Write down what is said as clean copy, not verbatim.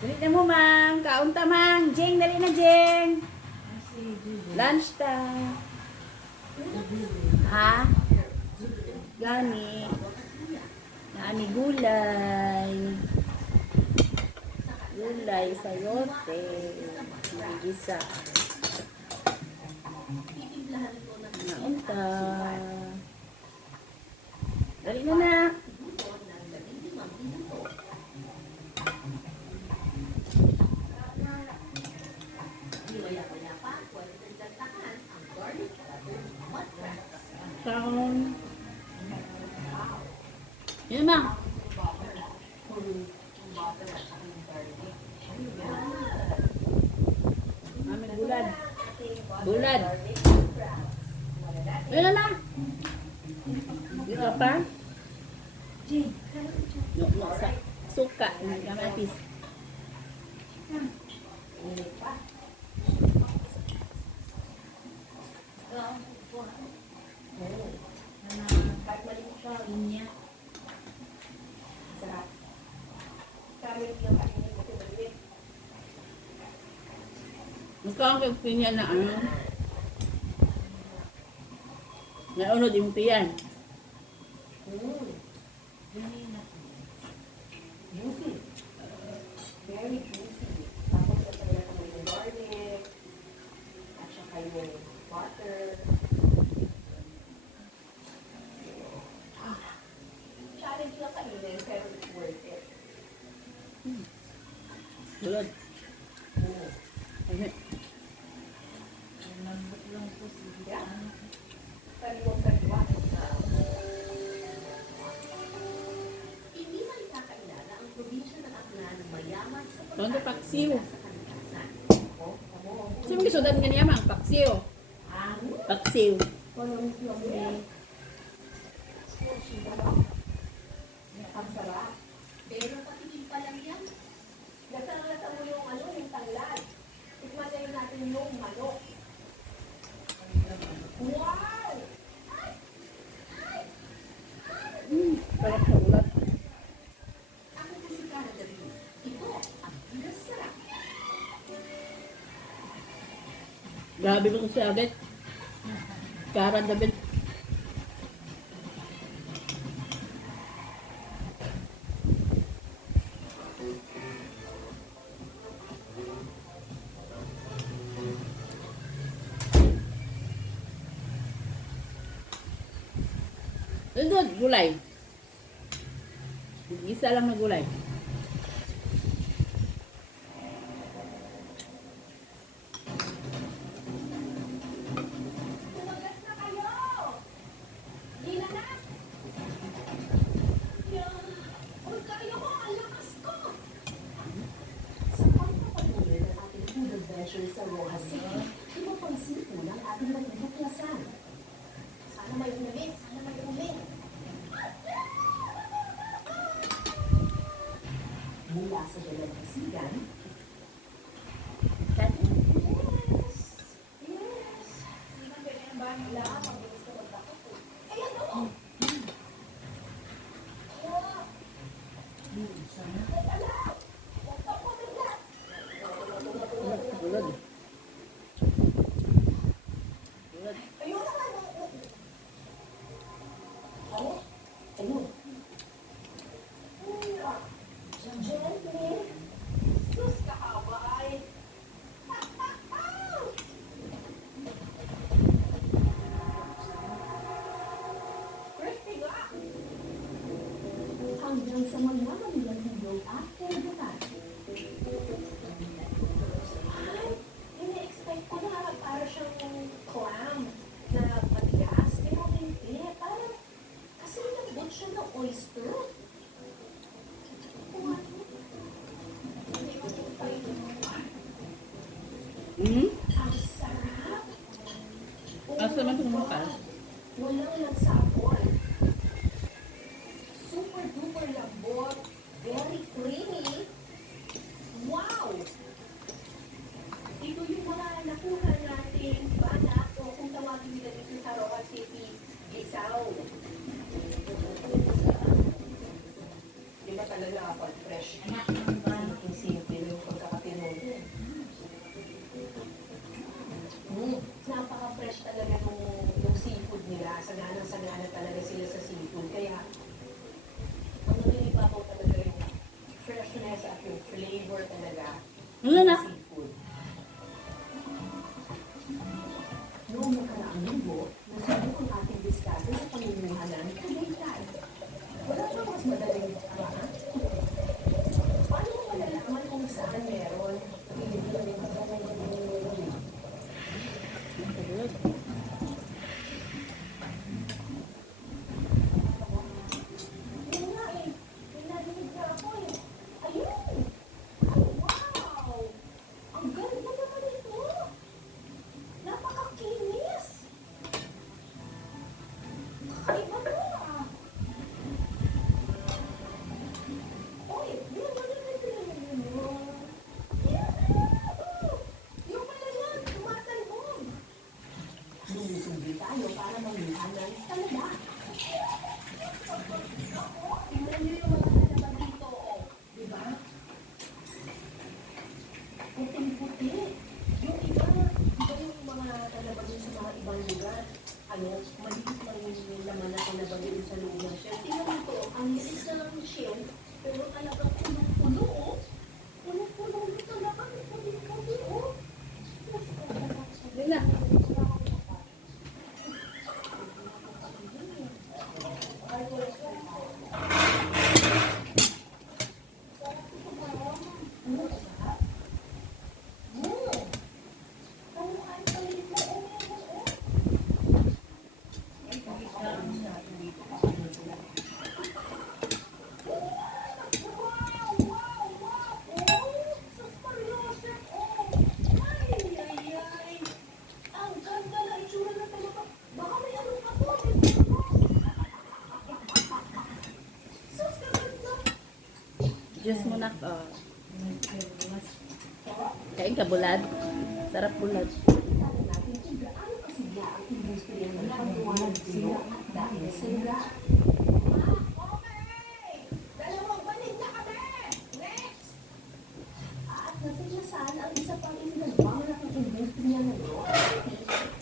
Dali na mo, ma'am. Kaunta, ma'am. Jeng, dali na, Jeng. Lunch time. Ha? Gani. Gani gulay. Gulay, sayote. Nagisa. Naunta. Dali na na. Sound. Yun na. Amin bulad. Bulad. Yun na. Yun na pa. No, sa suka. Kamatis. Mukhang kagpinya na ano. Naunod yung piyan. Juicy. Very juicy. Tapos ito yung garlic. At saka yung butter. Challenge lang kainin, pero it's worth it. Bulad. Ano? Yeah. Sariwang-sariwa. Hindi man ikakilala ang probinsya ng Aklan mayaman sa Tondo paksiw. sa kalikasan. Sino may sudan nga niya, mang? Paksiw. Paksiw. Ang sarap. Pero patikim pa lang yan. Lasa mo yung yung tanglad. Tikman na natin yung manok. Wow! Sarap sa ulat. Ako kasi Canada rin. Ito ang pinasarap. Grabe ko siya agad. Karan David. Doon, gulay. Isa lang na gulay. Tumagas na kayo! Lila na! Huwag kayo ko! Ang lakas ko! Sa pagpapatuloy ng ating food adventure sa Roja City, iba pang seafood ang ating natutuklasan. Sana may ulit! Sana may ulit! Mula sa Dalampasigan, yes! Yes! Hindi ka pwede ng bahay nila. Mabilis ka magdakot eh. Ayan o! Bulad. Bulad. Ayun naman! Oh, ayun. Gently. Sus, kahaway. Crispy nga. Hanggang sa mga nilang hindog at kaibutan. Ay, ini-expect ko na para siyang clam na matigas. Pero hindi. Parang kasi nabot siya ng oyster. Hmm? Ang sarap. Asa man itong makal? Walang nagsabon. Super duper lambot. Very creamy. Wow! Ito yung mga nakuha natin banak o kung tawagin nila dito sa Roca City, Gisaw. Di ba talaga kapag fresh? Simple-simple lamesa at yung flavor talaga Ano na? seafood. Noong nakaraang linggo, nasabot ang ating diskarte sa pamumuhan ng Tagaytay. Wala ba mas madaling paraan? Paano mo malalaman kung saan meron? Yun nga eh, may narinig na ako eh. Ayun! Wow! Ang ganda naman ito! Napakakinis! Kakaiba to ah! Oy, yun, yung pala yan, tumatalbog! Lumusumbi tayo para mangyahan ng talaga. Tingnan niyo yung mga nalaman dito, oh. Diba? Puting-puti. Yung iba yung mga talabag yun sa mga ibang lugar. Ano, maliit lang yung laman na talabag yun sa loob ng shell. Tingnan mo to, ang liit na lang yung shell, pero talagang punong-puno, oh. Punong-puno yung talabag, puting-puti, oh. Yun na. Diyos mo na. Oh. Kain ka bulad. Sarap bulad. Natin kung gaano kasigla ang industriya ng paggawa ng tuyo at dahil sa lugar. Okay! Dalawang balik na kami! Next! At natiglasan ang isa pang isinagpamalaking industriya ng Rojas City